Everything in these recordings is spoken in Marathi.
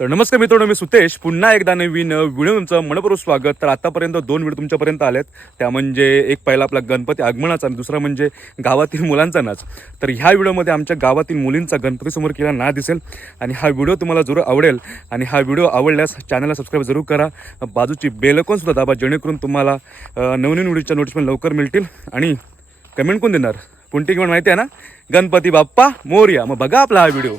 तर नमस्कार मित्रांनो मी सुतेश. पुन्हा एकदा नवीन व्हिडिओ तुमचं मनपूर्वक स्वागत. तर आतापर्यंत दोन व्हिडिओ तुमच्यापर्यंत आलेत. त्या म्हणजे एक पहिला आपला गणपती आगमनाचा आणि दुसरा म्हणजे गावातील मुलांचा नाच तर ह्या व्हिडिओमध्ये आमच्या गावातील मुलींचा गणपतीसमोर केला ना दिसेल. आणि हा व्हिडिओ तुम्हाला जरूर आवडेल. आणि हा व्हिडिओ आवडल्यास चॅनलला सबस्क्राईब जरूर करा. बाजूची बेलकॉनसुद्धा दाबा जेणेकरून तुम्हाला नवनवीन व्हिडिओच्या नोटिफिकेशन लवकर मिळतील. आणि कमेंट कोण देणार? कोणती किंवा माहिती आहे ना? गणपती बाप्पा मोर्या. मग बघा आपला हा व्हिडिओ.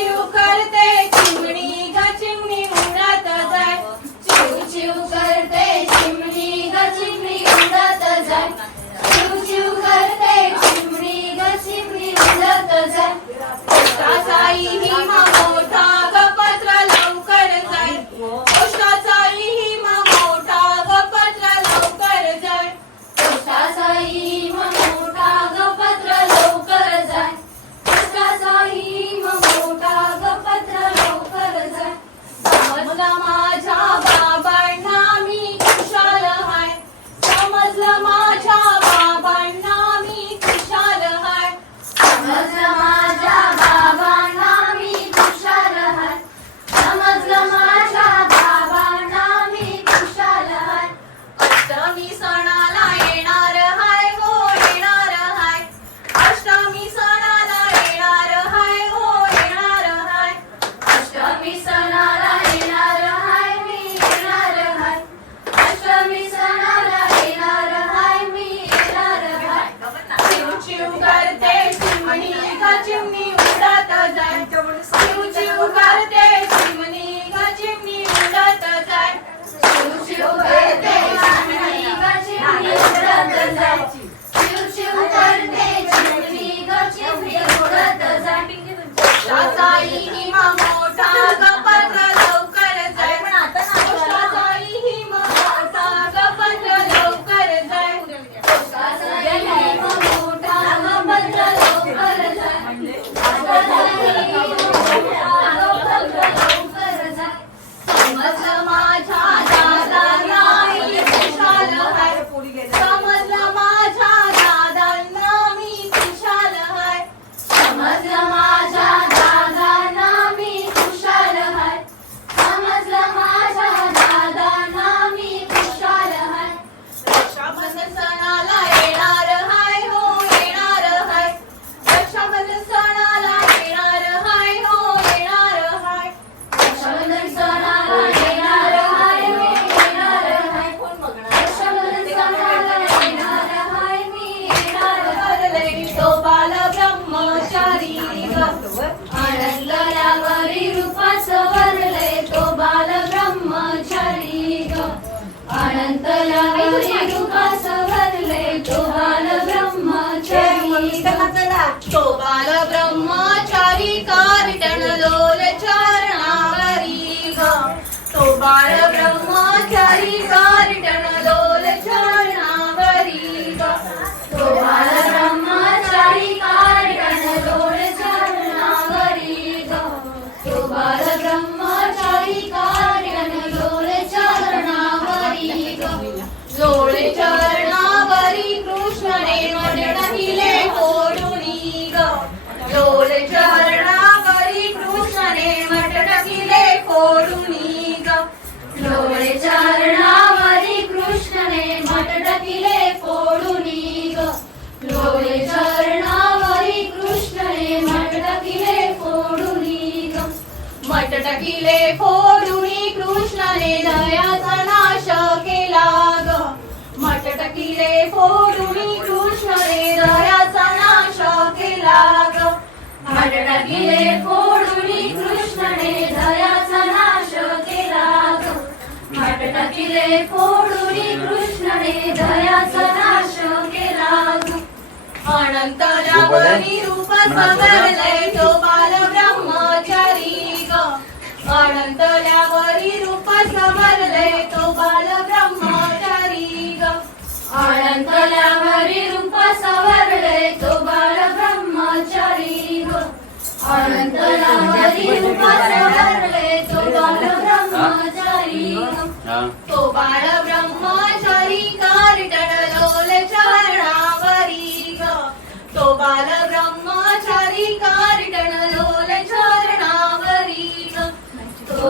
चिव करते चिमणी ग चिमणी उडत जाय. चिव चिव करते चिमणी ग चिमणी उडत जाय. चिव चिव करते चिमणी ग चिमणी उडत जाय. साई ही मामा चिमणी का चिमणी उडत जाय. शिव शिव करते चिमणी का चिमणी उडत जाय. तलावरी ब्रह्मचारी तो ब्रह्मचारी लोल चरणावरी बाळ ब्रह्मचारी कार्टन लोल मट टाकिले फोडुनी कृष्णाने दयाचा नाश केला ग. मट टाकिले फोडुनी कृष्णाने दयाचा नाश केला ग. मठ टाकिले फोडुनी कृष्णने दयाचा नाश केला ग. मठ टाकिले फोडुनी कृष्णने दयाचा नाश केला ग. अनंतल्यावरी रूप सवरले तो बाल ब्रह्मचारी ग अनंतल्यावरी रूप सवरले तो बाल ब्रह्मचारी ग. अनंतल्यावरी रूप सवरले तो बाळ ब्रह्मचारी ग. अनंतल्यावरी रूप सवरले तो बाळ ब्रह्मचारी ग. तो बाळ ब्रह्मचारी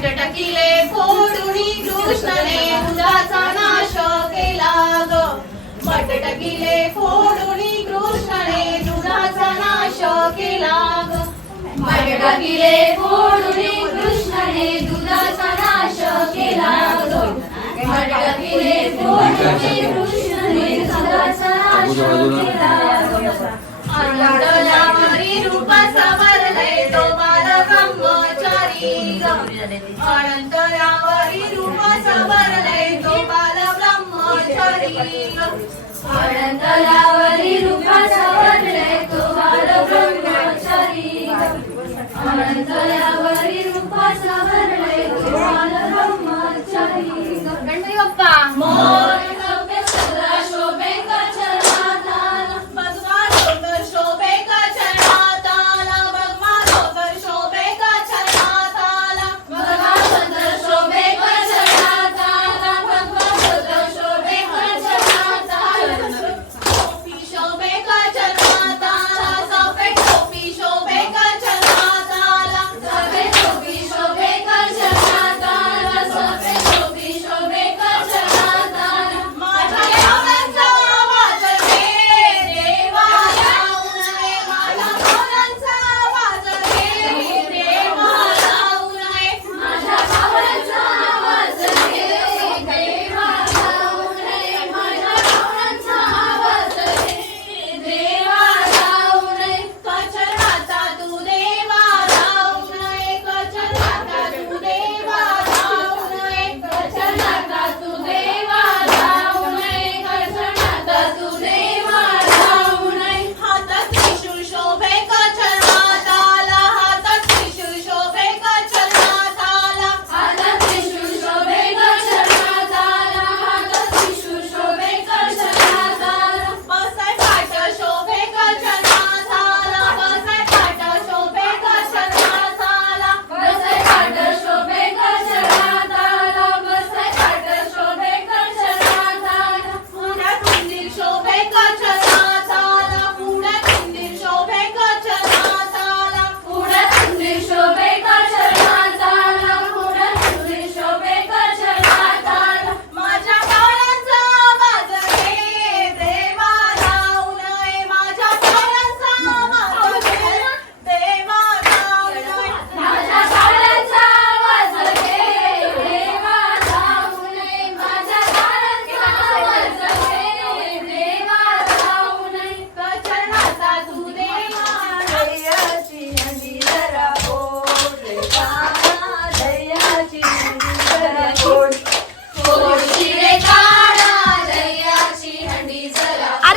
मठ टाकिले फोडुनी कृष्णने दुधाचा नाश केला ग. मटटकिले टाकिले फोडुनी कृष्णने दुधाचा नाश केला ग. मटटकिले टाकिले फोडुनी कृष्णने दुधाचा नाश केला ग. मटटकिले टाकिले फोडुनी कृष्णने दुधाचा नाश केला ग. अनंतल्यावरी रूप सवरले तो बाल ब्रह्मचारी ग अनंतल्यावरी रूप सवरले तो बाल ब्रह्मचारी. ग अनंतलावरी रूपा सवरले तो बाल ब्रह्मचारी. अनंतलावरी रूपा सवरले तो बाल ब्रह्मचारी. गणपती बाप्पा.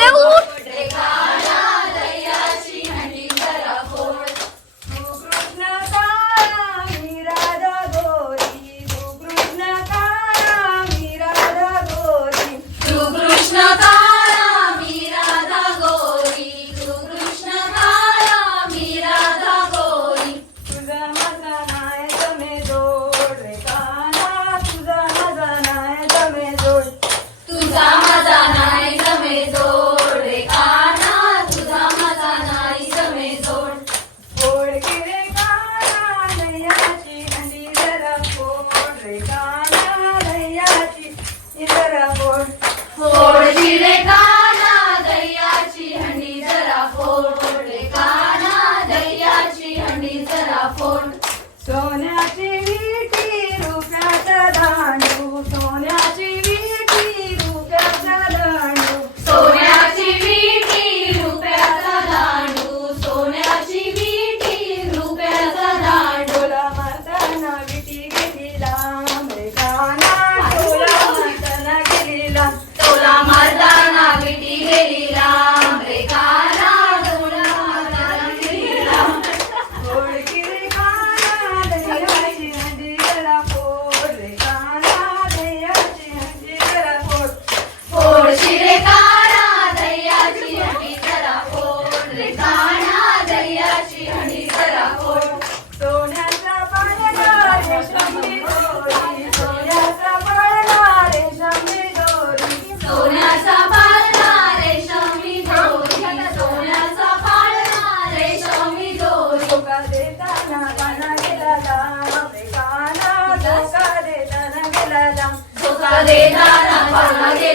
আরে উঠ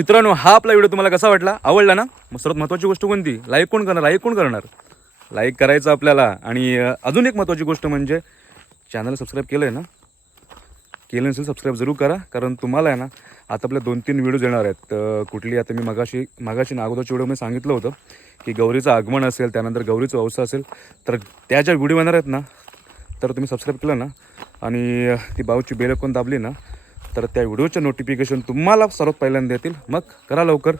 मित्रांनो हा आपला व्हिडिओ तुम्हाला कसा वाटला? आवडला ना? मग सर्वात महत्त्वाची गोष्ट कोणती? लाईक कोण करणार? लाईक कोण करणार? लाईक करायचं आपल्याला. आणि अजून एक महत्त्वाची गोष्ट म्हणजे चॅनल सबस्क्राईब केलं आहे ना? केलं नसेल सबस्क्राईब जरूर करा. कारण तुम्हाला आहे ना आता आपल्या दोन तीन व्हिडिओज येणार आहेत. तर कुठली आता मी मगाशी मगाशी नागोदरच्या व्हिडिओमध्ये सांगितलं होतं की गौरीचं आगमन असेल त्यानंतर गौरीचं अवसा असेल तर त्या ज्या व्हिडिओ येणार आहेत ना तर तुम्ही सबस्क्राईब केलं ना? आणि ती बाऊची बेल कोण दाबली ना तर त्या व्हिडिओचे नोटिफिकेशन तुम्हाला सर्वात पहिल्यांदा येतील. मग करा लवकर.